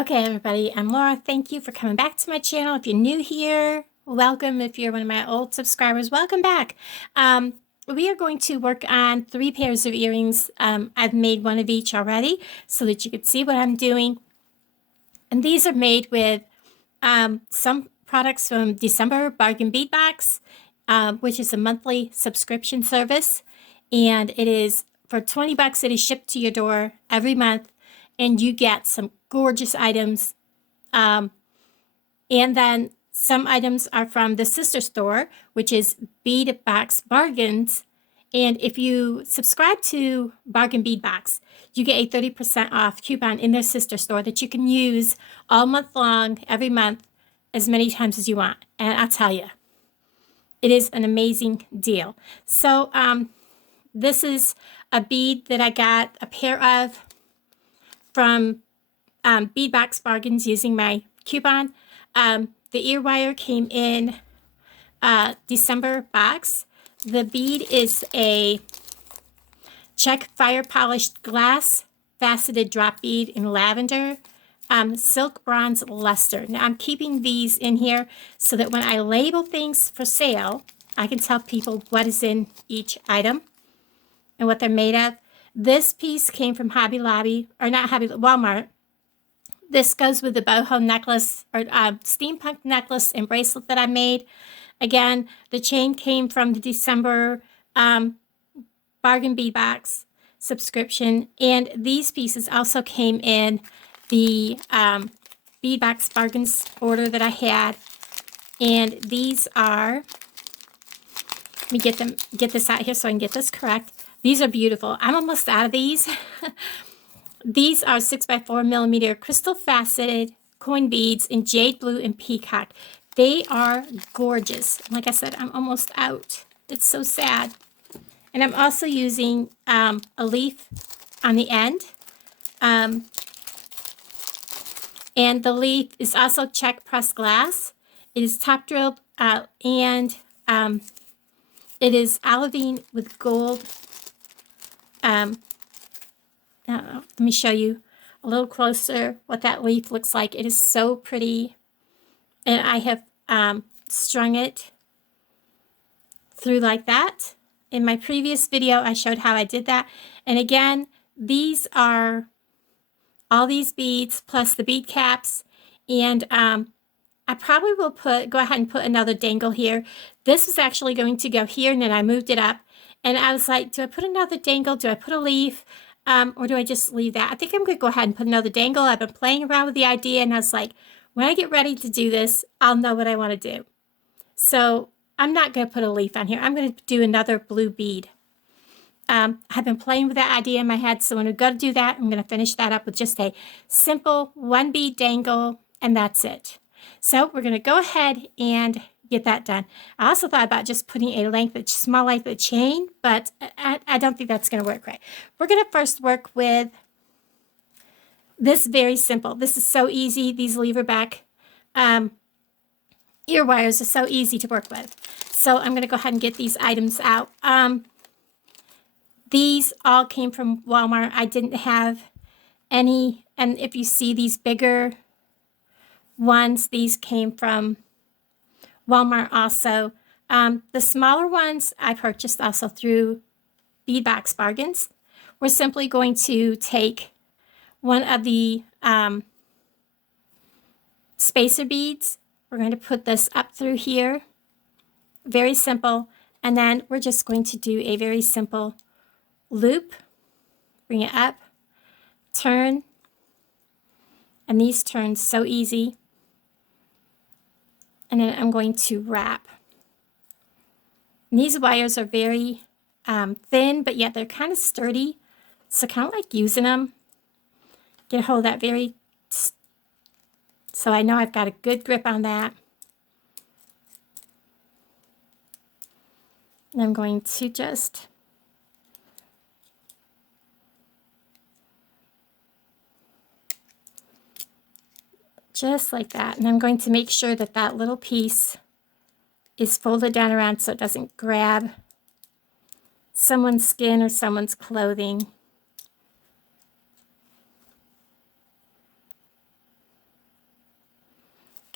Okay, everybody, I'm Laura. Thank you for coming back to my channel. If you're new here, welcome. If you're one of my old subscribers, welcome back. We are going to work on 3 pairs of earrings. I've made one of each already so that you can see what I'm doing. And these are made with some products from December Bargain Bead Box, which is a monthly subscription service. And it is for 20 bucks. It is shipped to your door every month, and you get some gorgeous items. And then some items are from the sister store, which is Bead Box Bargains. And if you subscribe to Bargain Bead Box, you get a 30% off coupon in their sister store that you can use all month long, every month, as many times as you want. And I'll tell you, it is an amazing deal. So this is a bead that I got a pair of from Bead Box Bargains using my coupon. The ear wire came in December box. The bead is a check fire polished glass faceted drop bead in lavender, silk bronze luster. Now I'm keeping these in here so that when I label things for sale, I can tell people what is in each item and what they're made of. This piece came from Hobby Lobby, or not Hobby, Walmart. This goes with the boho necklace or steampunk necklace and bracelet that I made. Again, the chain came from the December Bargain Bead Box subscription. And these pieces also came in the Bead Box Bargains order that I had. And these are, let me get this out here so I can get this correct. These are beautiful. I'm almost out of these. These are 6x4mm crystal faceted coin beads in jade blue and peacock. They are gorgeous. Like I said, I'm almost out. It's so sad. And I'm also using a leaf on the end. And the leaf is also check pressed glass. It is top drilled and it is olivine with gold. Let me show you a little closer what that leaf looks like. It is so pretty. And I have strung it through like that. In my previous video, I showed how I did that. And again, these are all these beads plus the bead caps. And I probably will go ahead and put another dangle here. This was actually going to go here, and then I moved it up. And I was like, do I put another dangle? Do I put a leaf? Or do I just leave that? I think I'm going to go ahead and put another dangle. I've been playing around with the idea, and I was like, when I get ready to do this, I'll know what I want to do. So I'm not going to put a leaf on here. I'm going to do another blue bead. I've been playing with that idea in my head, so when I go to do that, I'm going to finish that up with just a simple 1 bead dangle, and that's it. So we're going to go ahead and get that done. I also thought about just putting a small length of chain, but I don't think that's going to work right. We're going to first work with this very simple. This is so easy. These lever back ear wires are so easy to work with. So I'm going to go ahead and get these items out. These all came from Walmart. I didn't have any, and if you see these bigger ones, these came from Walmart also. The smaller ones I purchased also through Bead Box Bargains. We're simply going to take one of the spacer beads. We're going to put this up through here. Very simple. And then we're just going to do a very simple loop. Bring it up, turn, and these turn so easy. And then I'm going to wrap. And these wires are very thin, but yet they're kind of sturdy. So kind of like using them. Get a hold of that very, so I know I've got a good grip on that. And I'm going to just like that. And I'm going to make sure that that little piece is folded down around so it doesn't grab someone's skin or someone's clothing.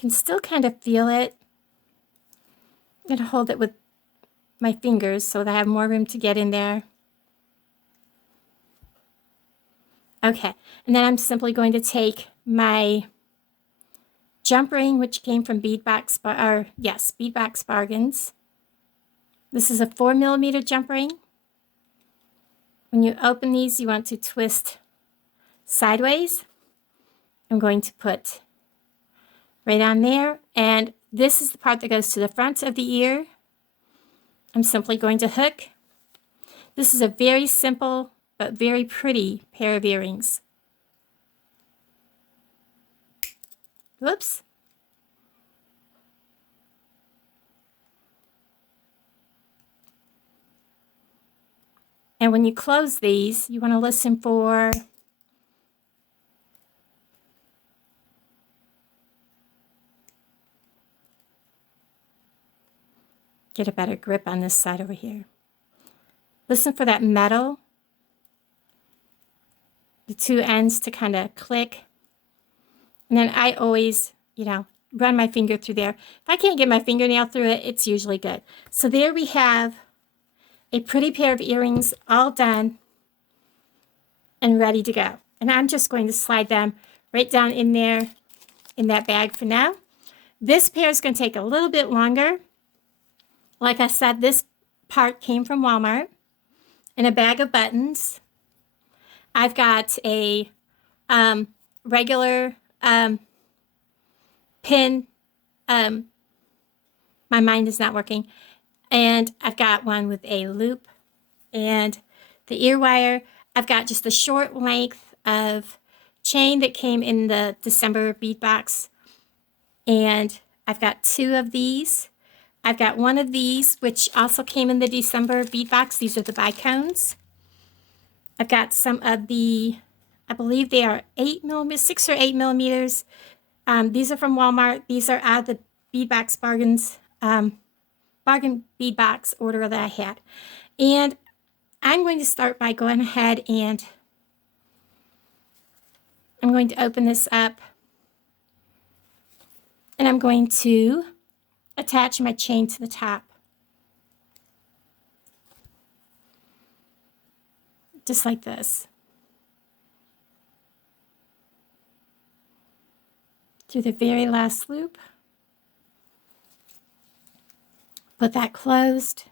can still kind of feel it. I'm going to hold it with my fingers so that I have more room to get in there. Okay, and then I'm simply going to take my jump ring, which came from Bead Box, Bead Box Bargains. This is a 4mm jump ring. When you open these, you want to twist sideways. I'm going to put right on there, and this is the part that goes to the front of the ear. I'm simply going to hook. This is a very simple but very pretty pair of earrings. Whoops. And when you close these, you want to listen for get a better grip on this side over here. Listen for that metal, the two ends to kind of click. And then I always, run my finger through there. If I can't get my fingernail through it, it's usually good. So there we have a pretty pair of earrings all done and ready to go. And I'm just going to slide them right down in there in that bag for now. This pair is going to take a little bit longer. Like I said, this part came from Walmart in a bag of buttons. I've got a regular pin. My mind is not working. And I've got one with a loop and the ear wire. I've got just a short length of chain that came in the December bead box. And I've got two of these. I've got one of these, which also came in the December bead box. These are the bicones. I've got some of the, I believe they are 8mm, 6 or 8 millimeters. These are from Walmart. These are out of the Bead Box Bargains, bargain bead box order that I had. And I'm going to start by going ahead and I'm going to open this up. And I'm going to attach my chain to the top. Just like this. Through the very last loop. Put that closed.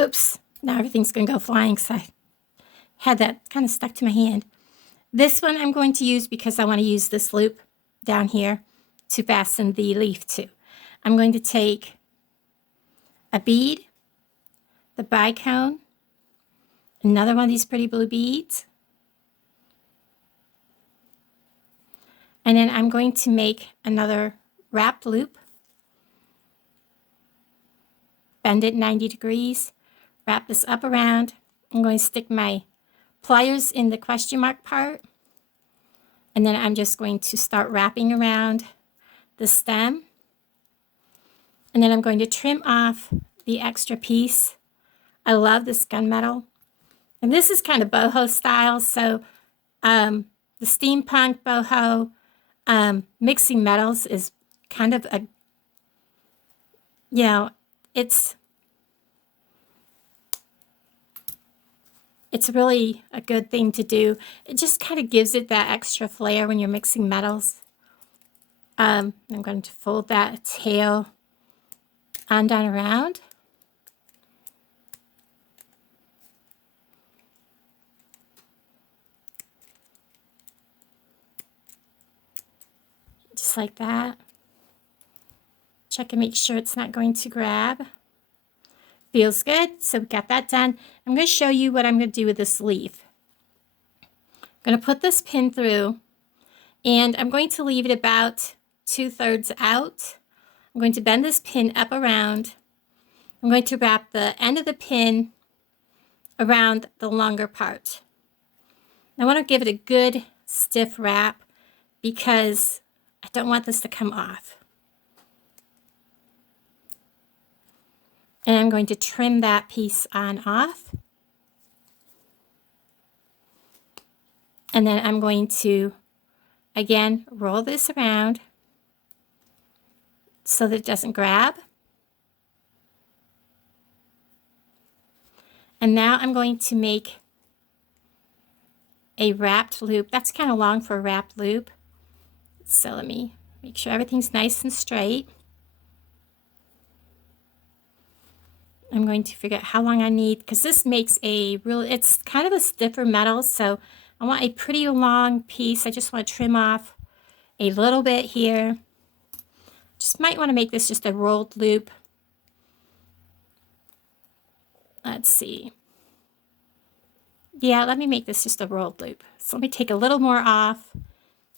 Oops, now everything's going to go flying, so I had that kind of stuck to my hand. This one I'm going to use because I want to use this loop down here to fasten the leaf to. I'm going to take a bead, the bicone, another one of these pretty blue beads, and then I'm going to make another wrap loop, bend it 90 degrees, wrap this up around. I'm going to stick my pliers in the question mark part, and then I'm just going to start wrapping around the stem, and then I'm going to trim off the extra piece. I love this gunmetal, and this is kind of boho style, so the steampunk boho mixing metals is kind of a, it's really a good thing to do. It just kind of gives it that extra flair when you're mixing metals. I'm going to fold that tail on down around. Just like that. Check and make sure it's not going to grab. Feels good, so we got that done. I'm going to show you what I'm going to do with this leaf. I'm going to put this pin through, and I'm going to leave it about 2/3 out. I'm going to bend this pin up around. I'm going to wrap the end of the pin around the longer part. I want to give it a good stiff wrap because I don't want this to come off. And I'm going to trim that piece on off. And then I'm going to, again, roll this around so that it doesn't grab. And now I'm going to make a wrapped loop. That's kind of long for a wrapped loop. So let me make sure everything's nice and straight. I'm going to figure out how long I need, because this makes a real, it's kind of a stiffer metal, so I want a pretty long piece. I just want to trim off a little bit here. Just might want to make this just a rolled loop. Let's see. Yeah, let me make this just a rolled loop. So let me take a little more off,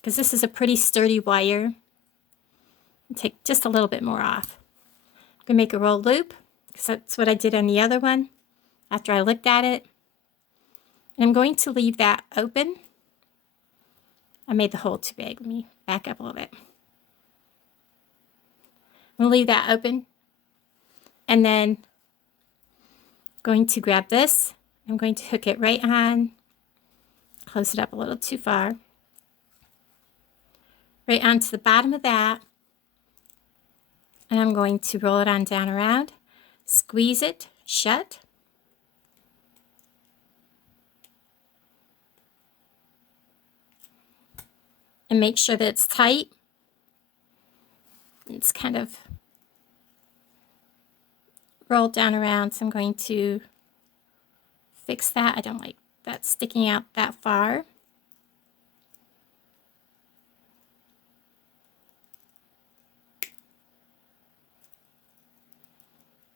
because this is a pretty sturdy wire. Take just a little bit more off. I'm going to make a rolled loop, because that's what I did on the other one after I looked at it. And I'm going to leave that open. I made the hole too big. Let me back up a little bit. I'm going to leave that open. And then going to grab this. I'm going to hook it right on. Close it up a little too far. Right onto the bottom of that. And I'm going to roll it on down around. Squeeze it shut. And make sure that it's tight. It's kind of rolled down around, so I'm going to fix that. I don't like that sticking out that far.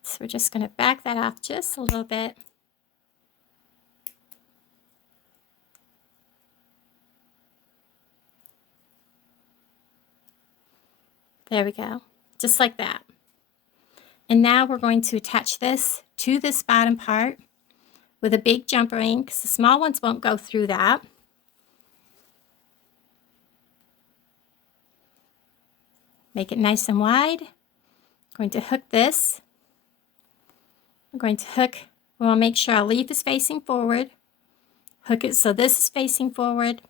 So we're just going to back that off just a little bit. There we go, just like that. And now we're going to attach this to this bottom part with a big jump ring, because the small ones won't go through that. Make it nice and wide. I'm going to hook this. I'm going to hook, we want to make sure our leaf is facing forward. Hook it so this is facing forward.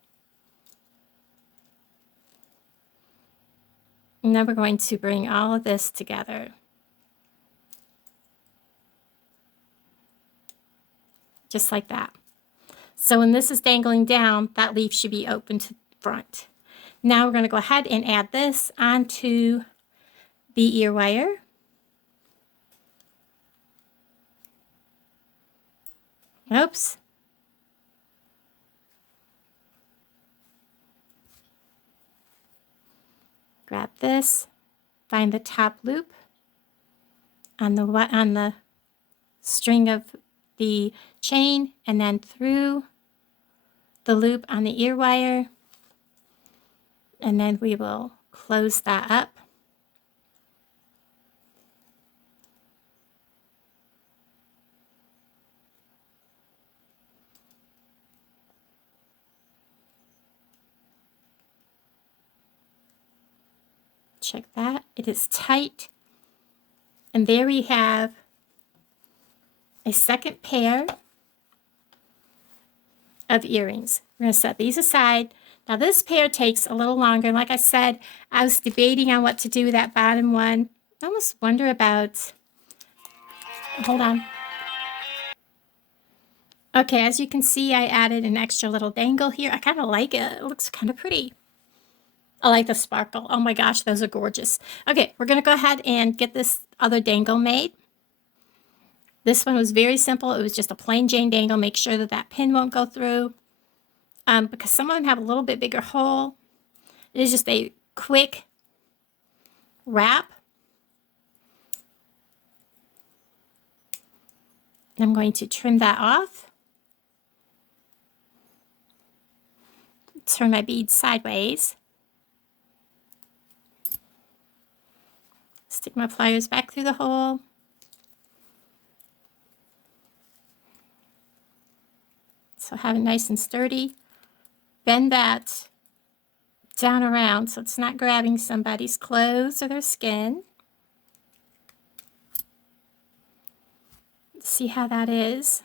And then we're going to bring all of this together. Just like that. So when this is dangling down, that leaf should be open to the front. Now we're going to go ahead and add this onto the ear wire. Oops. Grab this, find the top loop on the string of the chain, and then through the loop on the ear wire, and then we will close that up. Check that, it is tight. And there we have a second pair of earrings. We're going to set these aside. Now this pair takes a little longer. Like I said, I was debating on what to do with that bottom one. I almost wonder about, hold on. Okay, as you can see, I added an extra little dangle here. I kind of like it. It looks kind of pretty. I like the sparkle. Oh my gosh, those are gorgeous. Okay, we're going to go ahead and get this other dangle made. This one was very simple. It was just a plain Jane dangle. Make sure that that pin won't go through. Because some of them have a little bit bigger hole. It is just a quick wrap. I'm going to trim that off. Turn my bead sideways. Stick my pliers back through the hole. So have it nice and sturdy. Bend that down around so it's not grabbing somebody's clothes or their skin. See how that is?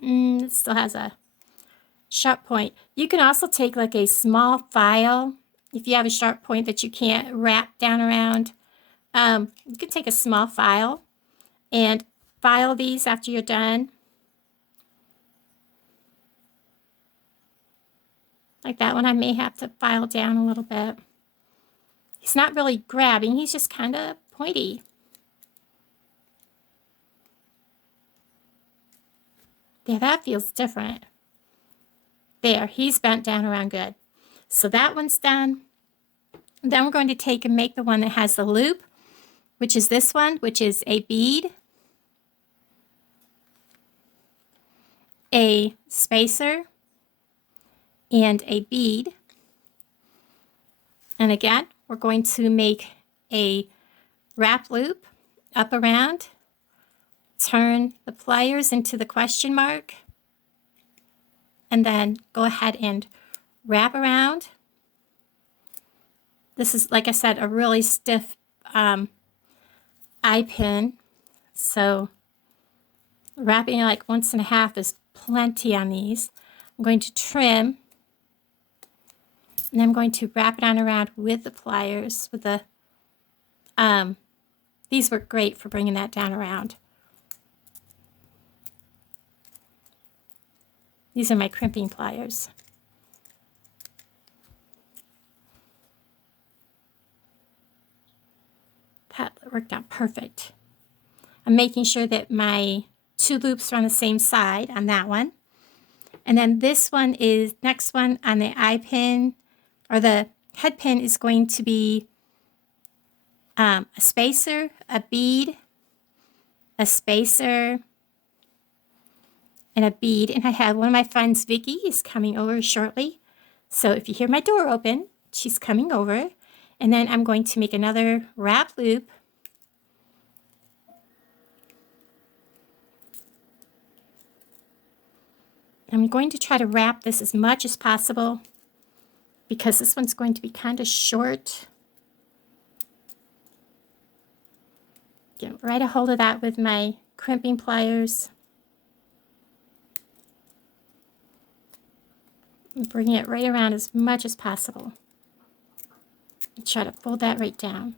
It still has a sharp point. You can also take like a small file. If you have a sharp point that you can't wrap down around, you can take a small file and file these after you're done. Like that one, I may have to file down a little bit. He's not really grabbing, he's just kind of pointy. Yeah, that feels different. There, he's bent down around good. So that one's done. Then we're going to take and make the one that has the loop, which is this one, which is a bead, a spacer, and a bead. And again, we're going to make a wrap loop up around, turn the pliers into the question mark, and then go ahead and wrap around. This is, like I said, a really stiff eye pin, so wrapping like 1.5 is plenty on these. I'm going to trim, and I'm going to wrap it on around with the pliers. With the these work great for bringing that down around. These are my crimping pliers. That worked out perfect. I'm making sure that my 2 loops are on the same side on that one. And then this one is, next one on the eye pin, or the head pin, is going to be a spacer, a bead, a spacer, and a bead. And I have one of my friends, Vicky, is coming over shortly. So if you hear my door open, she's coming over. And then I'm going to make another wrap loop. I'm going to try to wrap this as much as possible because this one's going to be kind of short. Get right a hold of that with my crimping pliers. And bring it right around as much as possible. And try to fold that right down.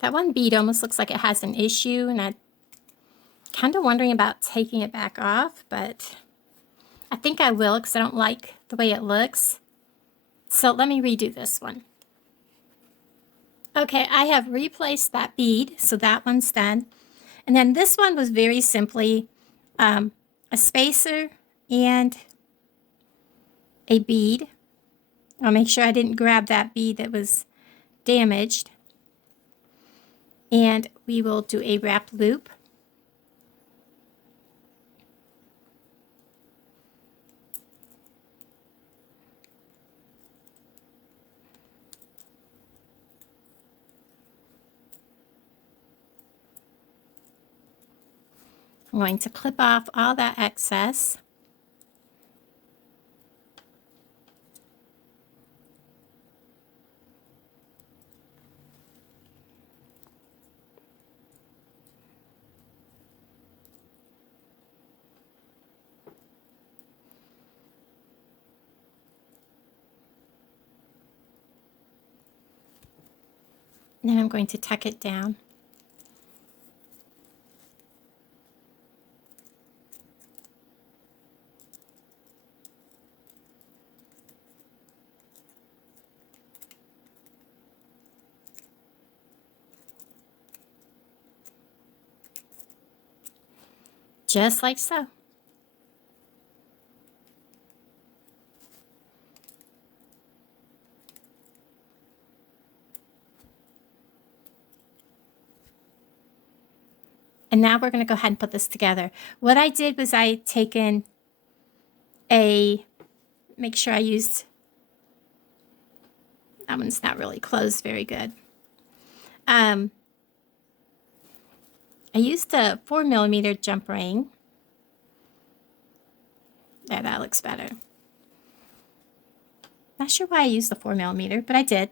That one bead almost looks like it has an issue, and I'm kind of wondering about taking it back off, but I think I will because I don't like the way it looks. So let me redo this one. Okay, I have replaced that bead, so that one's done. And then this one was very simply a spacer and a bead. I'll make sure I didn't grab that bead that was damaged. And we will do a wrap loop. I'm going to clip off all that excess. And then I'm going to tuck it down. Just like so. And now we're going to go ahead and put this together. What I did was I taken make sure I used, that one's not really closed very good. I used a 4mm jump ring. There, that looks better. Not sure why I used the 4mm, but I did.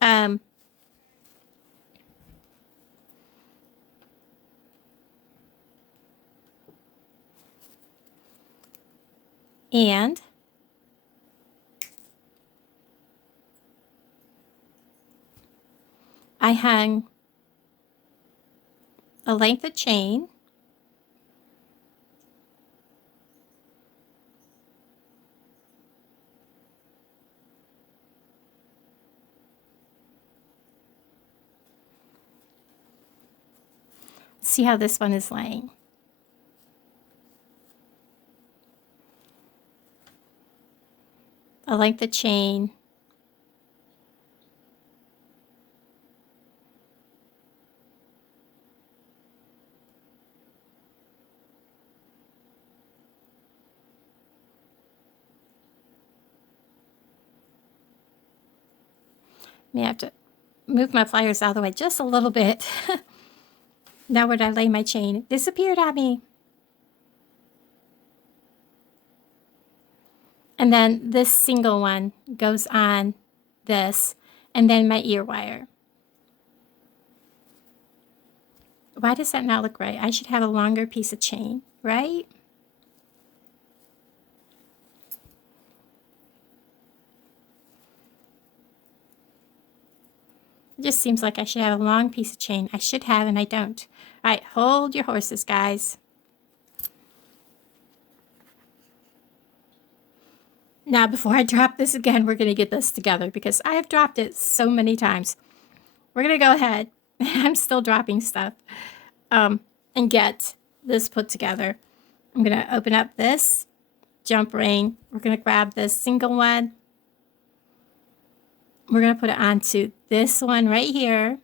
And I hung a length of chain. See how this one is laying. A length of chain. May have to move my pliers out of the way just a little bit. Now where did I lay my chain? It disappeared on me. And then this single one goes on this, and then my ear wire. Why does that not look right? I should have a longer piece of chain, right? It just seems like I should have a long piece of chain. I should have, and I don't. All right, hold your horses, guys. Now, before I drop this again, we're going to get this together because I have dropped it so many times. We're going to go ahead. I'm still dropping stuff. And get this put together. I'm going to open up this jump ring. We're going to grab this single one. We're going to put it onto this one right here.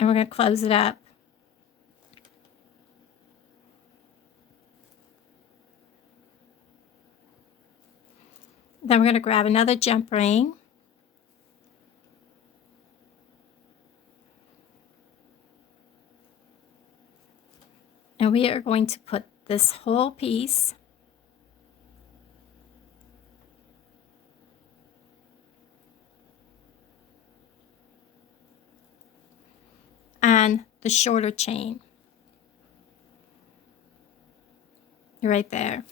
And we're going to close it up. Then we're going to grab another jump ring. And we are going to put this whole piece on the shorter chain. Right there.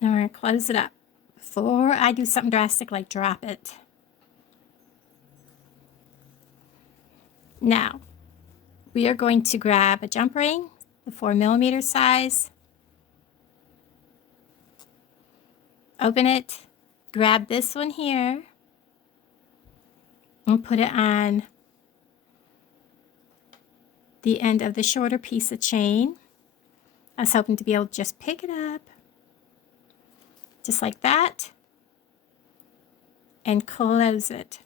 Now we're going to close it up before I do something drastic like drop it. Now, we are going to grab a jump ring, the 4mm size, open it, grab this one here, and put it on the end of the shorter piece of chain. I was hoping to be able to just pick it up, just like that, and close it.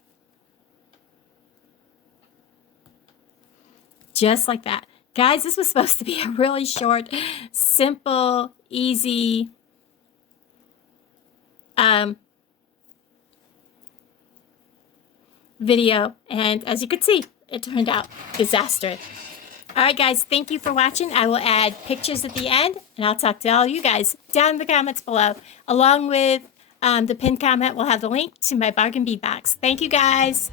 Just like that. Guys, this was supposed to be a really short, simple, easy video. And as you can see, it turned out disastrous. All right, guys, thank you for watching. I will add pictures at the end, and I'll talk to all you guys down in the comments below. Along with the pinned comment, we'll have the link to my bargain bead box. Thank you, guys.